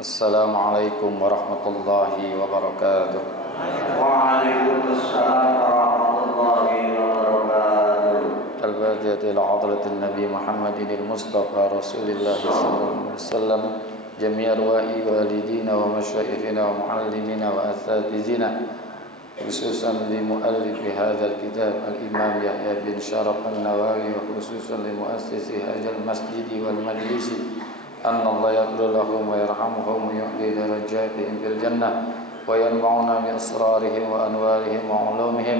Assalamualaikum warahmatullahi wabarakatuh. Waalaikumsalam warahmatullahi wabarakatuh. Al-Fatihah ila hadratin Nabi Muhammadin al-Mustafa Rasulillah sallallahu alaihi wasallam, jami' arwahi walidina wa masyayikhina wa muallimina wa asatizina, khususan li muallif hadzal kitab al-Imam Yahya bin Syaraf an-Nawawi, wa khususan li muassisi hadzal masjid wal majlisi. أن الله يغفر لهم ويرحمهم ويعلي درجاتهم في الجنة وينفعنا بأسرارهم وأنوارهم وعلومهم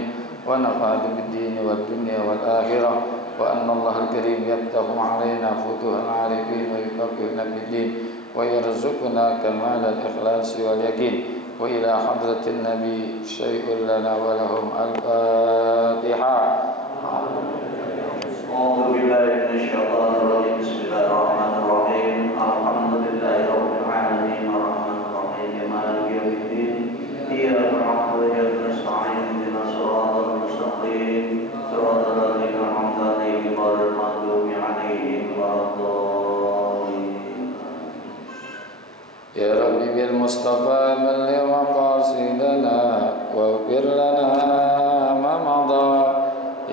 ونفعنا بالدين والدنيا والآخرة وأن الله الكريم يفتح علينا فتوح العارفين ويفقهنا بالدين ويرزقنا كمال الإخلاص واليقين وإلى حضرة النبي شيء لنا ولهم الفاتحة. أعوذ بالله من الشيطان الرجيم. بسم الله الرحمن الرحيم. الحمد لله رب العالمين الرحمن الرحيم مالك يوم الدين إياك نعبد وإياك نستعين اهدنا الصراط المستقيم صراط الذين أنعمت عليهم غير المغضوب عليهم ولا الضالين. يا رب بالمصطفى بلغ مقاصدنا واغفر لنا ما مضى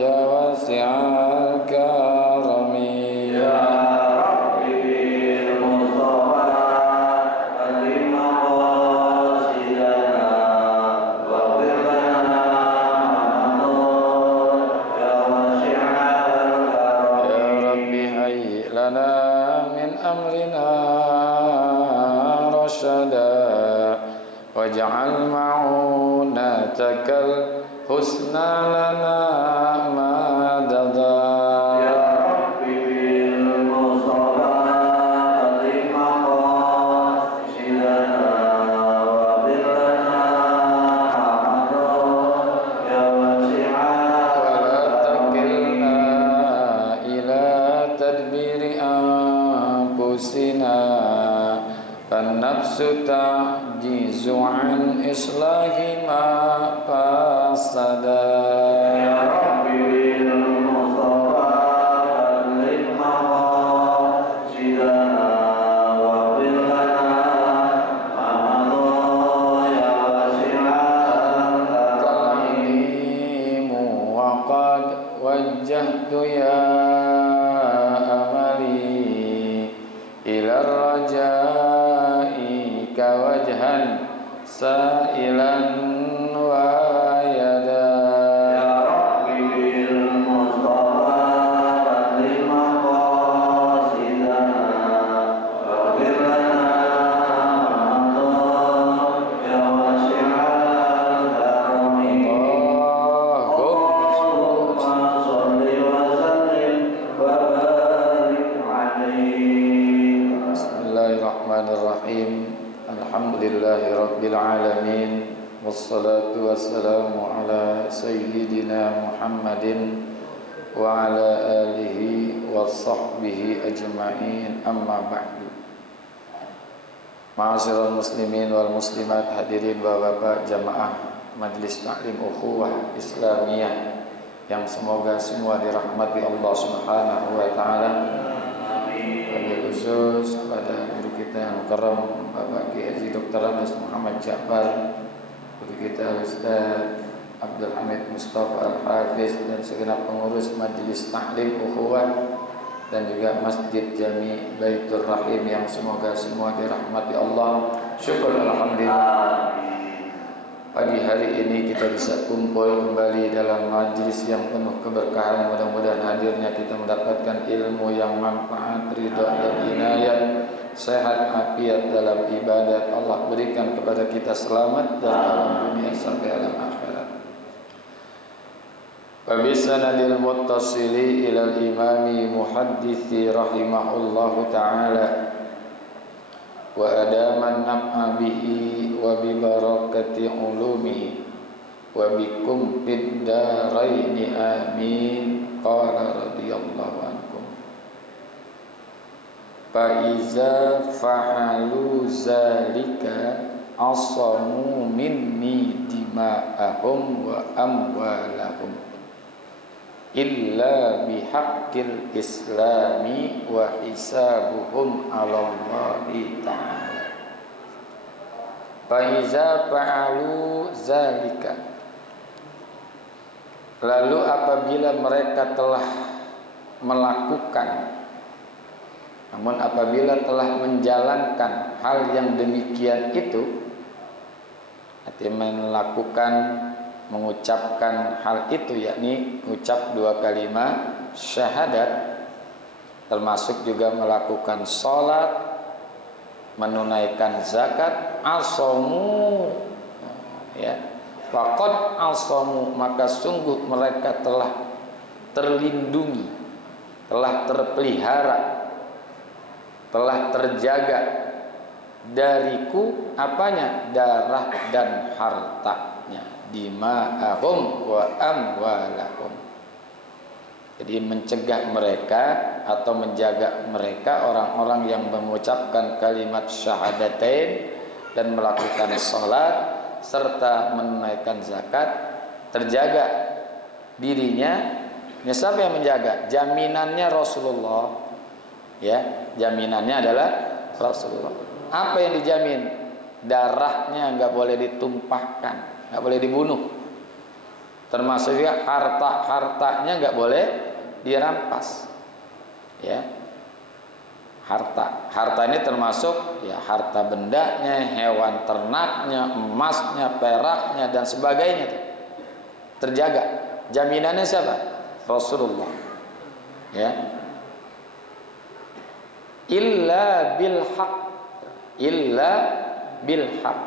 يا واسع الكرم. يا رب بالمصطفى بلغ مقاصدنا واغفر لنا ما مضى يا واسع الكرم. يا رب هيئ لنا من أمرنا رشدا واجعل معونتك الحسنى لنا مددا. يا رب بالمصطفى بلغ مقاصدنا واغفر لنا ما مضى يا واسع ولا الكرم. تكلنا إلى تدبير أنفسنا فالنفس تعجز عن إصلاح ما فسدا. يا رب بالمصطفى بلغ مقاصدنا واغفر لنا ما مضى يا واسع الكرم. العليم وقد وجهت يا أملي إلى الرجاء كوجها سائلا ويدا. يا رب بالمصطفى بلغ مقاصدنا واغفر لنا ما مضى يا واسع الكرم. اللهم صل وسلم وبارك عليه. Bismillahirrahmanirrahim. Alhamdulillahi rabbil alamin. Wassalatu wassalamu ala sayyidina Muhammadin wa ala alihi wa sahbihi ajma'in, amma ba'du. Ma'asyiral muslimin wal muslimat, hadirin bapak-bapak jamaah Majelis Taklim Ukhuwah Islamiyah yang semoga semua dirahmati Allah Subhanahu wa taala. Wabil khusus pada guru kita yang mukarram Bapak Kiai Haji Dr. Andes Muhammad Ja'far, guru kita Ustaz Abdul Hamid Mustafa Al-Hafiz, dan segenap pengurus Majelis Taklim Ukhuwah dan juga Masjid Jami Baitur Rahim yang semoga semua dirahmati Allah. Syukur alhamdulillah, pagi hari ini kita bisa kumpul kembali dalam majlis yang penuh keberkahan. Mudah-mudahan hadirnya kita mendapatkan ilmu yang manfaat, ridha dan inayat, sehat afiat dalam ibadat. Allah berikan kepada kita selamat dari alam dunia sampai alam akhirat. Wa bisanadil muttasili ilal imami muhaddithi rahimahullahu ta'ala wa adaman naf'a bihi wa bi barakati ulumihi wa bikum fid daraini amin. Qala radhiyallahu ankum fa iza fa'alu zalika asamu minni dima'ahum wa amwalahum illa bihaqqil islami wa hisabuhum 'ala Allahi ta'ala. Faiza fa'alu zalika, lalu apabila mereka telah melakukan, namun apabila telah menjalankan hal yang demikian itu, artinya melakukan, mengucapkan hal itu, yakni ucap 2 kalimat syahadat, termasuk juga melakukan sholat, menunaikan zakat, asomu, ya, faqad asomu, maka sungguh mereka telah terlindungi, telah terpelihara, telah terjaga dariku apanya, darah dan hartanya, dima'ahum wa amwalahum. Jadi mencegah mereka atau menjaga mereka, orang-orang yang mengucapkan kalimat syahadatain dan melakukan sholat serta menunaikan zakat, terjaga dirinya. Ya, siapa yang menjaga? Jaminannya Rasulullah. Ya, jaminannya adalah Rasulullah. Apa yang dijamin? Darahnya nggak boleh ditumpahkan, nggak boleh dibunuh. Termasuk juga hartanya nggak boleh dirampas. Ya, harta ini termasuk ya harta bendanya, hewan ternaknya, emasnya, peraknya dan sebagainya, terjaga. Jaminannya siapa? Rasulullah. Ya, illa bil haq, illa bil haq,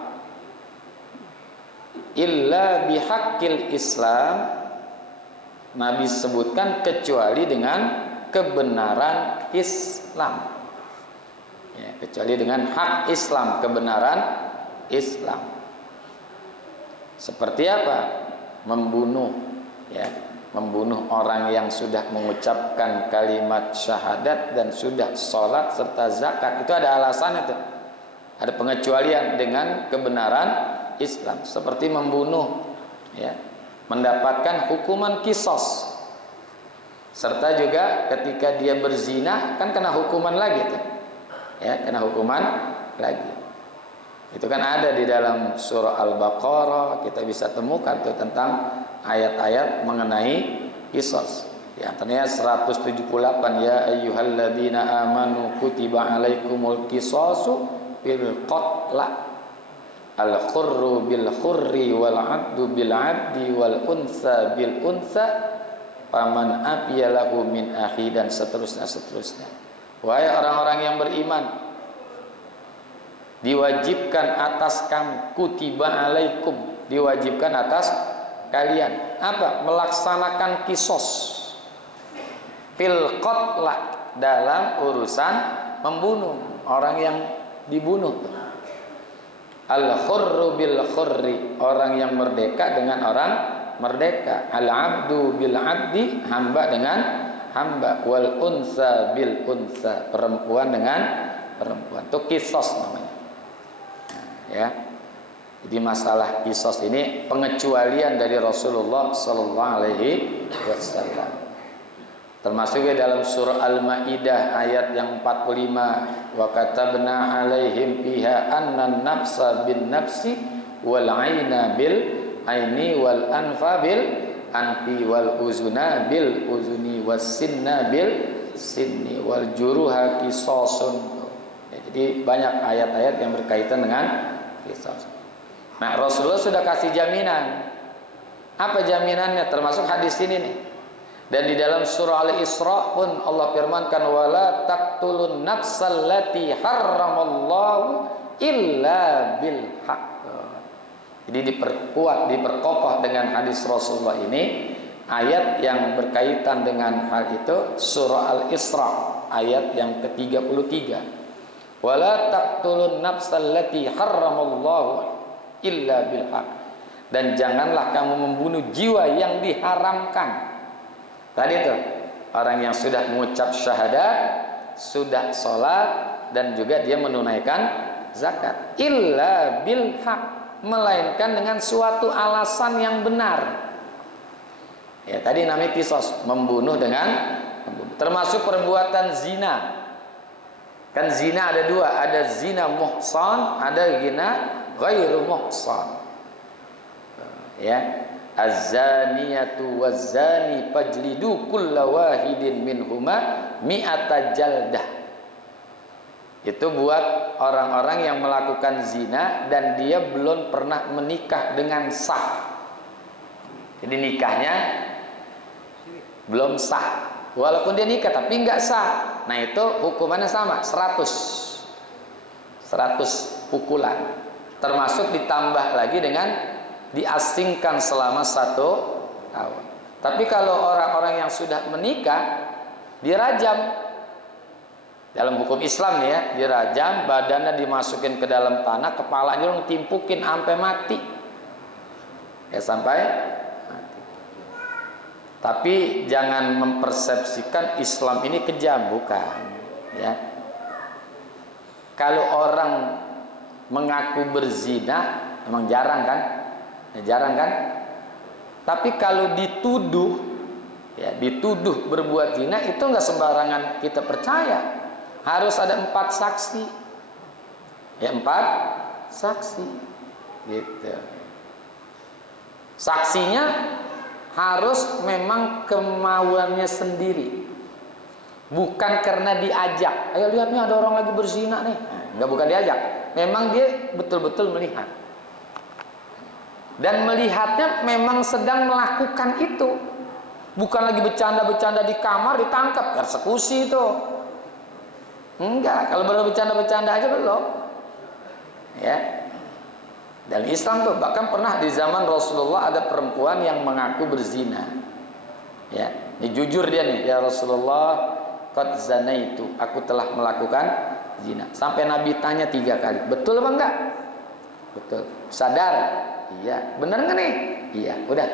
illa bihaqqil Islam. Nabi sebutkan kecuali dengan kebenaran Islam, ya, kecuali dengan hak Islam, kebenaran Islam. Seperti apa? Membunuh, ya, membunuh orang yang sudah mengucapkan kalimat syahadat dan sudah sholat serta zakat, itu ada alasannya tuh, ada pengecualian dengan kebenaran Islam. Seperti membunuh, ya, mendapatkan hukuman kisos, serta juga ketika dia berzina kan kena hukuman lagi tuh, ya, kena hukuman lagi. Itu kan ada di dalam surah Al-Baqarah, kita bisa temukan tuh tentang ayat-ayat mengenai kisos. Ya, antaranya 178, ya ayyuhalladzina amanu kutiba alaikumul qisasu fil qatla, al-khurru bil khurri wal 'abdu bil 'abdi wal unsa bil unsa faman afiya lahu min akhi, dan seterusnya. Wahai orang-orang yang beriman, diwajibkan atas kamu, kutiba alaikum, diwajibkan atas kalian apa? Melaksanakan kisos fil qatla, dalam urusan membunuh orang yang dibunuh. Al-khurru bil khurri, orang yang merdeka dengan orang merdeka. Al-abdu bil abdi, hamba dengan hamba. Wal unsa bil unsa, perempuan dengan perempuan. Itu kisos namanya. Ya. Jadi masalah kisos ini pengecualian dari Rasulullah sallallahu alaihi wasallam. Termasuk di dalam surah Al-Maidah ayat yang 45, wa katabna alaihim fiha annan nafsa bin nafsi wal aina bil aini wal anfa bil anfi wal uzuna bil uzuni was sinna bil sinni wal juruha qisasun. Ya, jadi banyak ayat-ayat yang berkaitan dengan qisas. Nah, Rasulullah sudah kasih jaminan. Apa jaminannya? Termasuk hadis ini nih. Dan di dalam surah Al-Isra pun Allah firmankan, wala taqtulun nafsal lati harramallahu illa bil haqq. Jadi diperkokoh dengan hadis Rasulullah ini, ayat yang berkaitan dengan hal itu, surah Al-Isra ayat yang ke-33. Wala taqtulun nafsal lati harramallahu illa bil haqq. Dan janganlah kamu membunuh jiwa yang diharamkan. Tadi itu orang yang sudah mengucap syahadat, sudah sholat, dan juga dia menunaikan zakat. Illa bil haq, melainkan dengan suatu alasan yang benar. Ya, tadi namanya kisos, membunuh dengan membunuh. Termasuk perbuatan zina. Kan zina ada dua, ada zina muhsan, ada zina ghairu muhsan. Ya, az-zaniyatu waz-zani fajlidu kulla wahidin minhuma mi'ata jaldah. Itu buat orang-orang yang melakukan zina dan dia belum pernah menikah dengan sah. Jadi nikahnya belum sah. Walaupun dia nikah tapi nggak sah. Nah itu hukumannya sama, 100 pukulan. Termasuk ditambah lagi dengan diasingkan selama 1 tahun. Tapi kalau orang-orang yang sudah menikah, dirajam. Dalam hukum Islam ya, dirajam, badannya dimasukin ke dalam tanah, kepalanya ditimpukin sampai mati. Ya sampai mati. Tapi jangan mempersepsikan Islam ini kejam, bukan. Ya. Kalau orang mengaku berzina, emang jarang kan? Ya, jarang kan? Tapi kalau dituduh, ya dituduh berbuat zina itu nggak sembarangan kita percaya. Harus ada 4 saksi. Ya 4 saksi. Gitu. Saksinya harus memang kemauannya sendiri. Bukan karena diajak. Ayo lihat nih ada orang lagi berzina nih. Enggak, bukan diajak. Memang dia betul-betul melihat. Dan melihatnya memang sedang melakukan itu. Bukan lagi bercanda-bercanda di kamar ditangkap, persekusi itu. Enggak, kalau baru bercanda-bercanda aja belum. Ya. Dan Islam tuh bahkan pernah di zaman Rasulullah ada perempuan yang mengaku berzina. Ya, ini jujur dia nih, ya Rasulullah, qad zanaitu, aku telah melakukan zina. Sampai Nabi tanya 3 kali, betul apa enggak? Betul. Sadar? Iya. Benar enggak nih? Iya. Udah.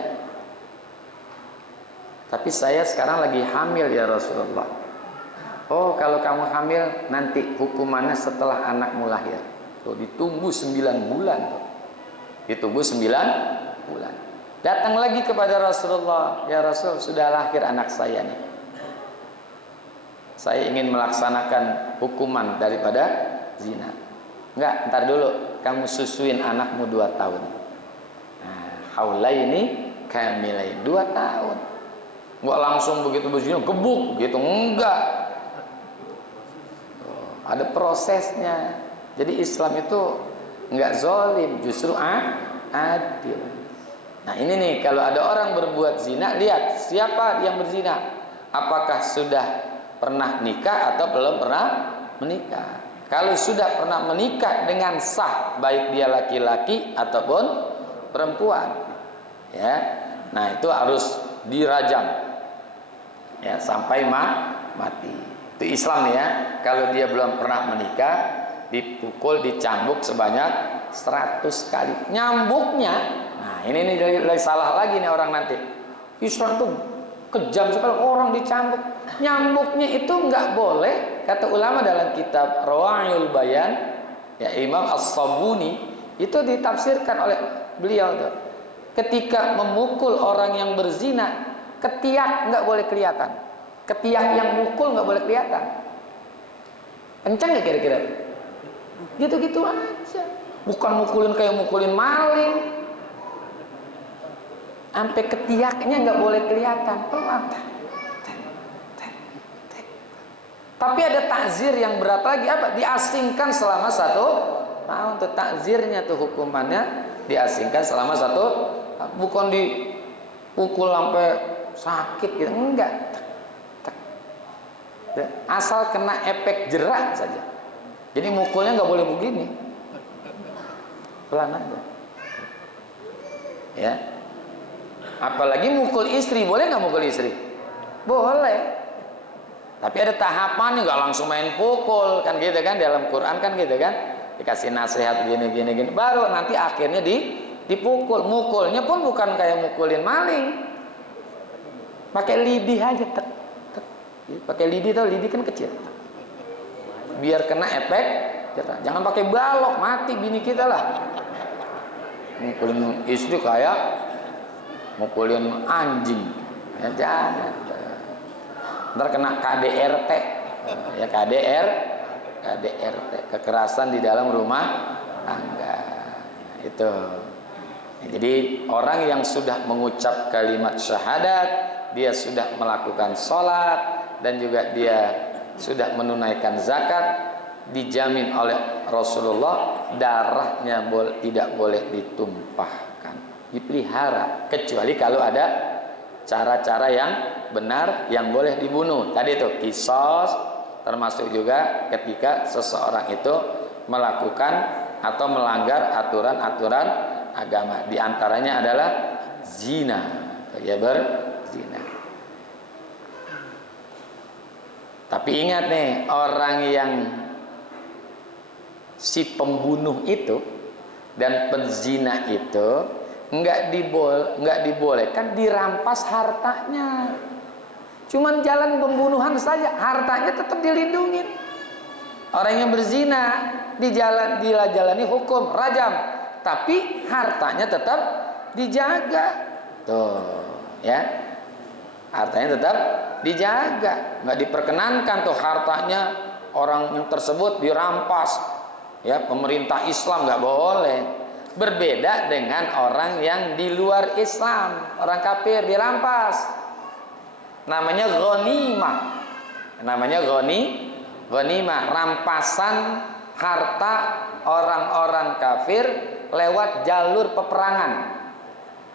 Tapi saya sekarang lagi hamil ya Rasulullah. Oh, kalau kamu hamil nanti hukumannya setelah anakmu lahir. Tuh ditunggu 9 bulan tuh. Ditunggu 9 bulan. Datang lagi kepada Rasulullah, ya Rasul, sudah lahir anak saya nih. Saya ingin melaksanakan hukuman daripada zina. Enggak, ntar dulu, kamu susuin anakmu 2 tahun. Nah, haulaini kamilain, 2 tahun. Enggak langsung begitu berzina, gebuk gitu, enggak. Ada prosesnya. Jadi Islam itu enggak zalim, justru adil. Nah ini nih, kalau ada orang berbuat zina, lihat siapa yang berzina. Apakah sudah pernah nikah atau belum pernah menikah. Kalau sudah pernah menikah dengan sah, baik dia laki-laki ataupun perempuan, ya, nah itu harus dirajam, ya sampai mati. Itu Islam ya. Kalau dia belum pernah menikah, dipukul, dicambuk sebanyak 100 kali. Nyambuknya, nah ini nih salah lagi nih orang nanti. Islam tuh kejam sekali, orang dicambuk. Nyambuknya itu nggak boleh. Kata ulama dalam kitab Rawaiul Bayan, ya Imam As-Sabuni, itu ditafsirkan oleh beliau tuh. Ketika memukul orang yang berzina, ketiak nggak boleh kelihatan. Ketiak yang mukul nggak boleh kelihatan. Kencang nggak kira-kira? Gitu-gitu aja. Bukan mukulin kayak mukulin maling. Sampai ketiaknya nggak boleh kelihatan. Pelan. Tapi ada takzir yang berat lagi, apa? Diasingkan selama 1 tahun. Tuh takzirnya tuh hukumannya diasingkan selama 1 tahun. Bukan dipukul sampai sakit gitu, enggak. Asal kena efek jerak saja. Jadi mukulnya nggak boleh begini, pelan aja. Ya. Apalagi mukul istri, boleh nggak mukul istri? Boleh. Tapi ada tahapannya, nggak langsung main pukul kan gitu kan, dalam Quran kan gitu kan, dikasih nasihat gini, baru nanti akhirnya dipukul. Mukulnya pun bukan kayak mukulin maling, pakai lidih aja, pakai lidi, tau lidi kan kecil, biar kena efek jerak. Jangan pakai balok, mati bini kita lah. Mukulin istri kayak mukulin anjing, ya jangan. Ntar kena KDRT, ya KDRT, kekerasan di dalam rumah tangga. Itu. Jadi orang yang sudah mengucap kalimat syahadat, dia sudah melakukan sholat, dan juga dia sudah menunaikan zakat, dijamin oleh Rasulullah darahnya tidak boleh ditumpahkan, dipelihara, kecuali kalau ada cara-cara yang benar yang boleh dibunuh. Tadi itu qisas, termasuk juga ketika seseorang itu melakukan atau melanggar aturan-aturan agama. Di antaranya adalah zina, ya berzina. Tapi ingat nih, orang yang si pembunuh itu dan penzina itu nggak dibolehkan dirampas hartanya. Cuman jalan pembunuhan saja, hartanya tetap dilindungi. Orang yang berzina dijalani hukum rajam, tapi hartanya tetap dijaga. Tuh, ya. Hartanya tetap dijaga, nggak diperkenankan tuh hartanya orang yang tersebut dirampas. Ya, pemerintah Islam nggak boleh. Berbeda dengan orang yang di luar Islam, orang kafir dirampas. Namanya ghanimah. Namanya ghanimah, rampasan harta orang-orang kafir lewat jalur peperangan.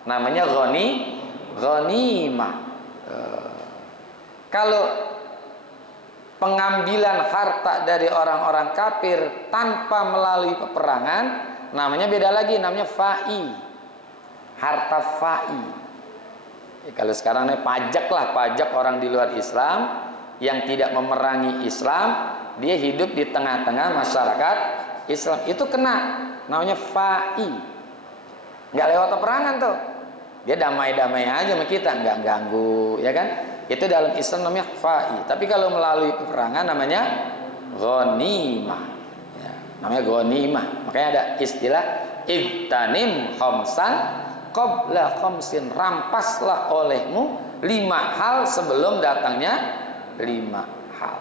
Namanya ghanimah. Kalau pengambilan harta dari orang-orang kafir tanpa melalui peperangan, namanya beda lagi, namanya fa'i, harta fa'i. Ya, kalau sekarang ini pajak lah, pajak orang di luar Islam yang tidak memerangi Islam, dia hidup di tengah-tengah masyarakat Islam, itu kena, namanya fa'i. Nggak lewat peperangan tuh, dia damai-damai aja sama kita, nggak ganggu, ya kan? Itu dalam Islam namanya fa'i. Tapi kalau melalui peperangan namanya ghanimah. Ya, namanya ghanimah. Makanya ada istilah igtanim khamsan qabla khamsin. Rampaslah olehmu 5 hal sebelum datangnya 5 hal.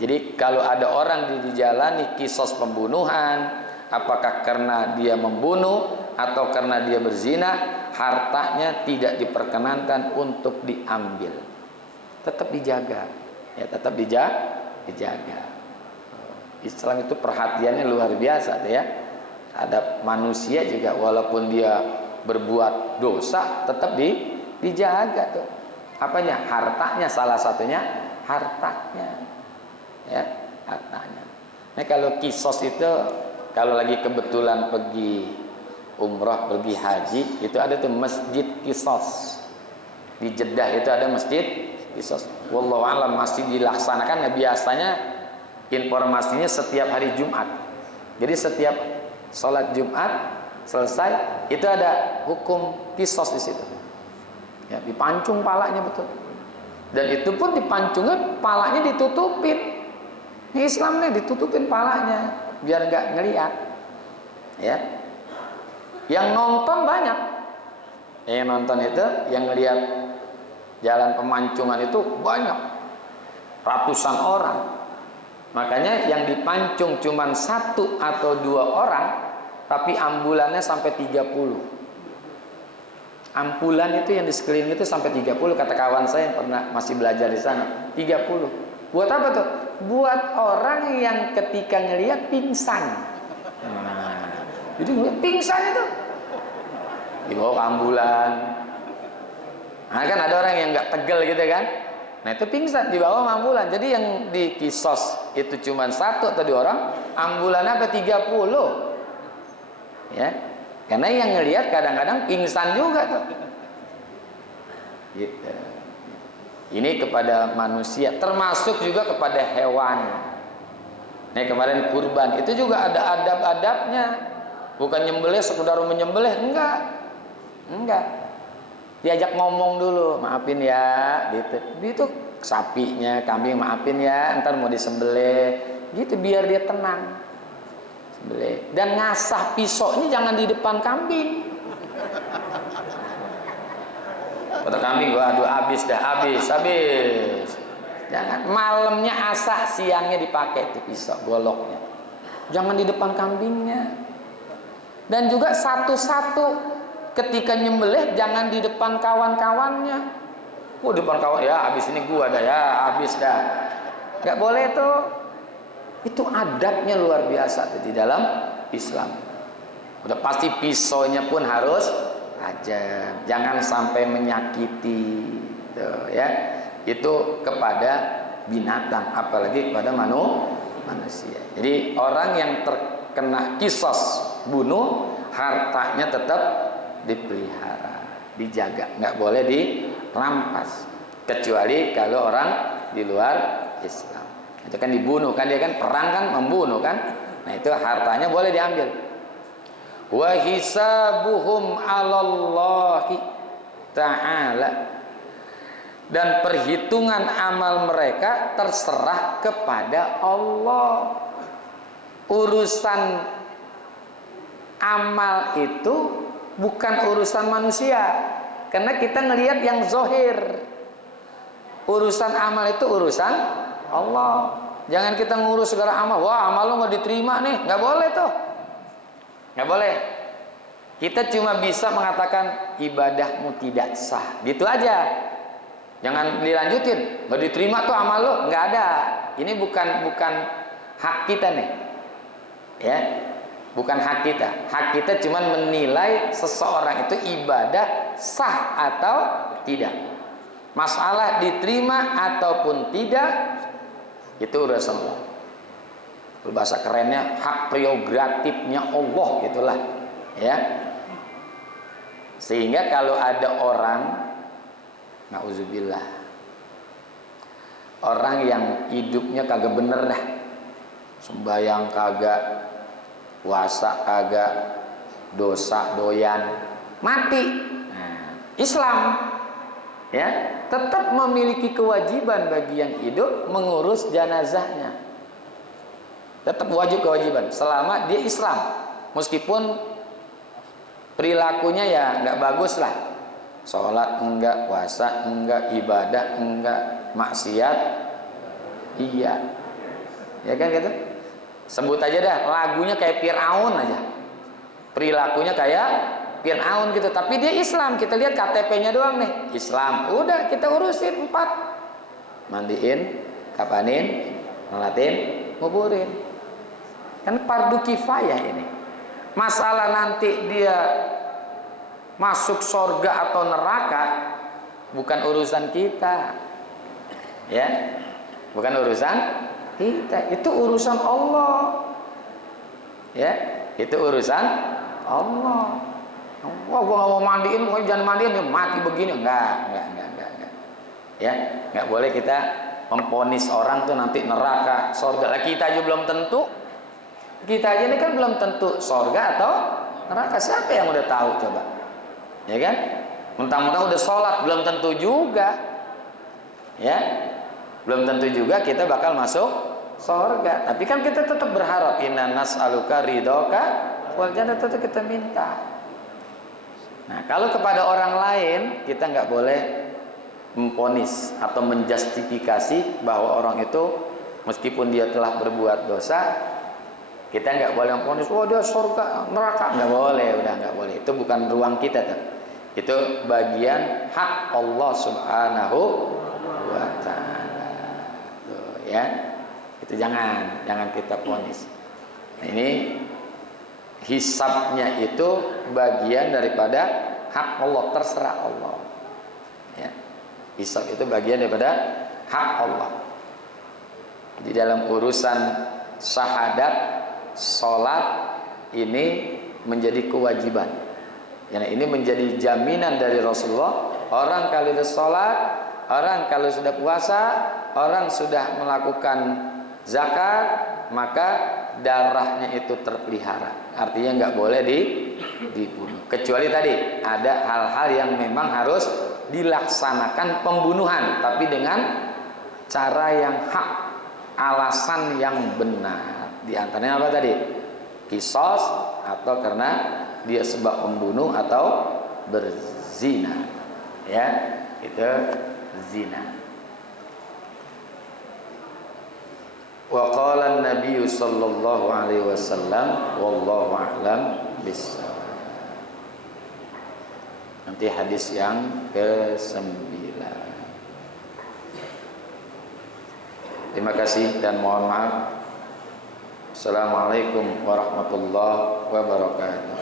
Jadi kalau ada orang dijalani kisos pembunuhan, apakah karena dia membunuh atau karena dia berzina, hartanya tidak diperkenankan untuk diambil, tetap dijaga, ya, tetap dijaga. Islam itu perhatiannya luar biasa, ya. Ada manusia juga walaupun dia berbuat dosa tetap dijaga tuh. Apanya? Hartanya, salah satunya hartanya, ya, hartanya. Nah, kalau kisos itu kalau lagi kebetulan pergi umrah, pergi haji, itu ada tuh masjid Qisas. Di Jeddah itu ada masjid Qisas. Wallahu a'lam masih dilaksanakan. Nah, biasanya informasinya setiap hari Jumat. Jadi setiap sholat Jumat selesai itu ada hukum Qisas di situ. Ya, dipancung palanya betul. Dan itu pun dipancungnya palanya ditutupin. Ini Islamnya ditutupin palanya biar nggak ngelihat. Ya. Yang nonton banyak. Yang nonton itu, yang ngelihat jalan pemancungan itu banyak, ratusan orang. Makanya yang dipancung cuma 1 atau 2 orang, tapi ambulannya sampai 30. Ambulan itu yang di sekeliling itu sampai 30, kata kawan saya yang pernah masih belajar di sana. 30. Buat apa tuh? Buat orang yang ketika ngelihat pingsan. Jadi pingsan itu dibawa ke ambulan. Nah, kan ada orang yang nggak tegel gitu kan. Nah, itu pingsan dibawa ke ambulan. Jadi yang di Qisas itu cuma 1 atau 2 orang, ambulannya apa 30. Ya. Karena yang ngelihat kadang-kadang pingsan juga tuh. Gitu. Ini kepada manusia, termasuk juga kepada hewan. Nah, kemarin kurban itu juga ada adab-adabnya. Bukan nyembelih sekedar menyembelih, enggak. Diajak ngomong dulu, maafin ya, gitu. Itu sapinya, kambing maafin ya, ntar mau disembelih, gitu biar dia tenang. Sembelih. Dan ngasah pisaunya jangan di depan kambing. Kata kambing, waduh habis. Jangan, malamnya asah, siangnya dipakai itu pisau goloknya. Jangan di depan kambingnya. Dan juga satu-satu ketika nyembelih jangan di depan kawan-kawannya. Depan kawan, ya habis ini gua dah, ya habis dah. Nggak boleh tuh. Itu adabnya luar biasa tuh di dalam Islam. Udah pasti pisaunya pun harus tajam, jangan sampai menyakiti tuh, ya. Itu kepada binatang, apalagi kepada manusia. Jadi orang yang terkena kisos bunuh, hartanya tetap dipelihara, dijaga, nggak boleh dirampas, kecuali kalau orang di luar Islam. Itu kan dibunuh kan, dia kan perang kan, membunuh kan. Nah itu hartanya boleh diambil. Wa hisabuhum 'alallahi ta'ala, dan perhitungan amal mereka terserah kepada Allah. Urusan amal itu bukan urusan manusia, karena kita ngelihat yang zohir. Urusan amal itu urusan Allah. Jangan kita ngurus segala amal. Wah, amal lo nggak diterima nih, nggak boleh tuh, nggak boleh. Kita cuma bisa mengatakan ibadahmu tidak sah, gitu aja. Jangan dilanjutin, nggak diterima tuh amal lo, nggak ada. Ini bukan hak kita nih, ya, bukan hak kita. Hak kita cuma menilai seseorang itu ibadah sah atau tidak. Masalah diterima ataupun tidak, itu urusan Allah. Bahasa kerennya hak prerogatifnya Allah, gitulah, ya. Sehingga kalau ada orang, na'udzubillah, orang yang hidupnya kagak bener dah, sembahyang kagak, puasa kagak, dosa doyan, mati. Nah, Islam, ya, tetap memiliki kewajiban bagi yang hidup mengurus jenazahnya. Tetap wajib kewajiban selama dia Islam, meskipun perilakunya ya nggak bagus lah, sholat enggak, puasa enggak, ibadah enggak, maksiat iya, ya kan gitu. Sebut aja dah, lagunya kayak Fir'aun aja, perilakunya kayak Fir'aun gitu, tapi dia Islam. Kita lihat KTP-nya doang nih, Islam. Udah kita urusin 4, mandiin, kapanin, ngelatin, nguburin. Kan fardu kifayah ini. Masalah nanti dia masuk surga atau neraka bukan urusan kita, ya, bukan urusan kita, itu urusan Allah, ya, itu urusan Allah. Wah, gua nggak mau mandiin, pokoknya jangan mandiin, dia mati begini, enggak, ya, nggak boleh kita memponis orang tuh nanti neraka, surga. Lah kita aja belum tentu, kita aja ini kan belum tentu surga atau neraka, siapa yang udah tahu coba, ya kan? Mentang-mentang udah sholat belum tentu juga, ya, belum tentu juga kita bakal masuk surga. Tapi kan kita tetap berharap, inna nas'aluka ridhoka wal jannah, tetap kita minta. Nah, kalau kepada orang lain kita nggak boleh memponis atau menjustifikasi bahwa orang itu meskipun dia telah berbuat dosa, kita nggak boleh memponis, oh dia surga neraka, nggak boleh, udah nggak boleh. Itu bukan ruang kita tuh. Itu bagian hak Allah Subhanahu wa Ta'ala. Tuh, ya. Itu jangan kita ponis. Nah, ini hisabnya itu bagian daripada hak Allah, terserah Allah, ya. Hisab itu bagian daripada hak Allah. Di dalam urusan syahadat, sholat ini menjadi kewajiban, ya, ini menjadi jaminan dari Rasulullah. Orang kalau sudah sholat, orang kalau sudah puasa, orang sudah melakukan zakat, maka darahnya itu terpelihara. Artinya nggak boleh dibunuh. Kecuali tadi ada hal-hal yang memang harus dilaksanakan pembunuhan, tapi dengan cara yang hak, alasan yang benar. Di antaranya apa tadi? Kisos, atau karena dia sebab pembunuh atau berzina, ya, itu zina. Wa qala an-nabiy sallallahu alaihi wasallam wallahu a'lam bis-shawab. Nanti hadis yang ke-9. Terima kasih dan mohon maaf. Assalamualaikum warahmatullahi wabarakatuh.